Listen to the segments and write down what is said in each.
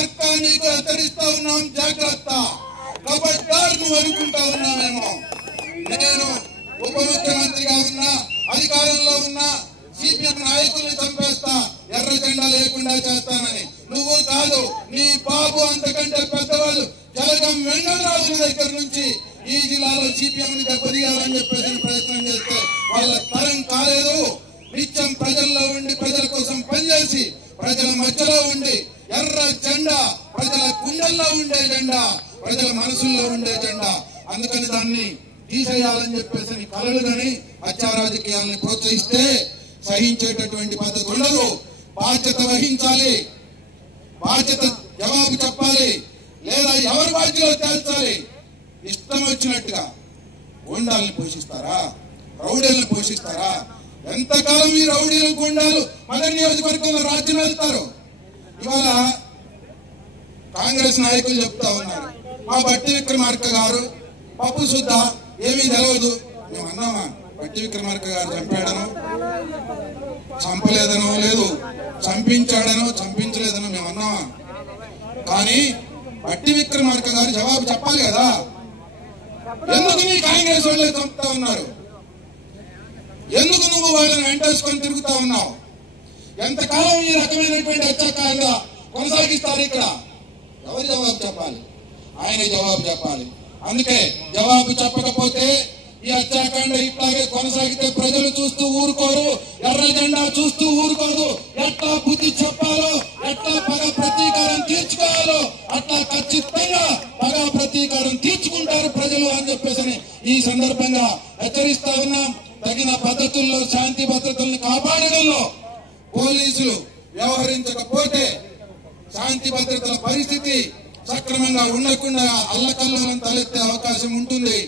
తర్కానికి హెచ్చరిస్తా ఉన్నాం, జాగ్రత్త. ఖబర్దార్ నువ్వు అనుకుంటా ఉన్నామేమో నేను ఉప ముఖ్యమంత్రిగా ఉన్నా, అధికారంలో ఉన్నా, సిపిఎం నాయకుల్ని చంపేస్తా, ఎర్ర జెండా లేకుండా చేస్తానని. నువ్వు కాదు, నీ బాబు అంతకంటే పెద్దవాళ్ళు జలగం వెంగళరాజు దగ్గర నుంచి ఈ జిల్లాలో సిపిఎం ని దెబ్బతీయాలని చెప్పేసి ప్రయత్నం చేస్తే వాళ్ళ తరం కాలేదు. నిత్యం ప్రజల్లో ఉండి ప్రజల కోసం పనిచేసి ప్రజల మధ్యలో ఉండి ఎర్ర జెండా, ప్రజల గుండెల్లో ఉండే జెండా, ప్రజల మనసుల్లో ఉండే జెండా. అందుకని దాన్ని తీసేయాలని చెప్పేసి కలలు కానీ హత్యా రాజకీయాలను ప్రోత్సహిస్తే సహించేటటువంటి పద్ధతి ఉండదు. బాధ్యత వహించాలి, బాధ్యత జవాబు చెప్పాలి, లేదా ఎవరి బాధ్యతలో తేల్చాలి. ఇష్టం వచ్చినట్టుగా గుండాలను పోషిస్తారా, రౌడీలను పోషిస్తారా? ఎంతకాలం ఈ రౌడీలు గుండాలు మన నియోజకవర్గంలో రాజ్యం వెళ్తారు? ఇవాళ కాంగ్రెస్ నాయకులు చెప్తా ఉన్నారు, మా బట్టి విక్రమార్క గారు పప్పు శుద్ధ ఏమీ తెలవదు. మేము అన్నామా బట్టి విక్రమార్క గారు చంపాడనో చంపలేదనో, లేదు చంపించాడనో చంపించలేదనో మేము అన్నామా? కానీ బట్టి విక్రమార్క గారు జవాబు చెప్పాలి కదా. ఎందుకు మీ కాంగ్రెస్ వాళ్ళే చంపుతా ఉన్నారు? ఎందుకు నువ్వు వాళ్ళని వెంటేసుకొని తిరుగుతా ఉన్నావు? ఎంతకాలం ఈ రకమైనటువంటి హత్యాకాండ కొనసాగిస్తారు? ఇక్కడ ఎవరు జవాబు చెప్పాలి? ఆయన జవాబు చెప్పాలి. అందుకే జవాబు చెప్పకపోతే ఈ హత్యాకాండ ఇట్లాగే కొనసాగితే ప్రజలు చూస్తూ ఊరుకోరు, ఎర్ర జెండా చూస్తూ ఊరుకోరు. ఎట్లా బుద్ధి చెప్పాలో, ఎట్లా పగ ప్రతీకారం తీర్చుకోవాలో అట్లా ఖచ్చితంగా పగ ప్రతీకారం తీర్చుకుంటారు ప్రజలు అని చెప్పేసి ఈ సందర్భంగా హెచ్చరిస్తా ఉన్నాం. తగిన పద్ధతుల్లో శాంతి భద్రతల్ని కాపాడడంలో పోలీసులు వ్యవహరించకపోతే శాంతి భద్రతల పరిస్థితి సక్రమంగా ఉండకుండా అల్లకల్లోలం తలెత్తే అవకాశం ఉంటుంది.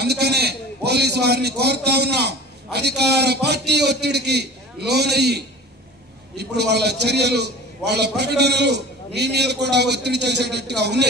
అందుకనే పోలీసు వారిని కోరుతా ఉన్నాం, అధికార పార్టీ ఒత్తిడికి లోనయ్యి ఇప్పుడు వాళ్ళ చర్యలు, వాళ్ళ ప్రకటనలు మీ మీద కూడా ఒత్తిడి చేసేటట్టుగా ఉన్నాయి.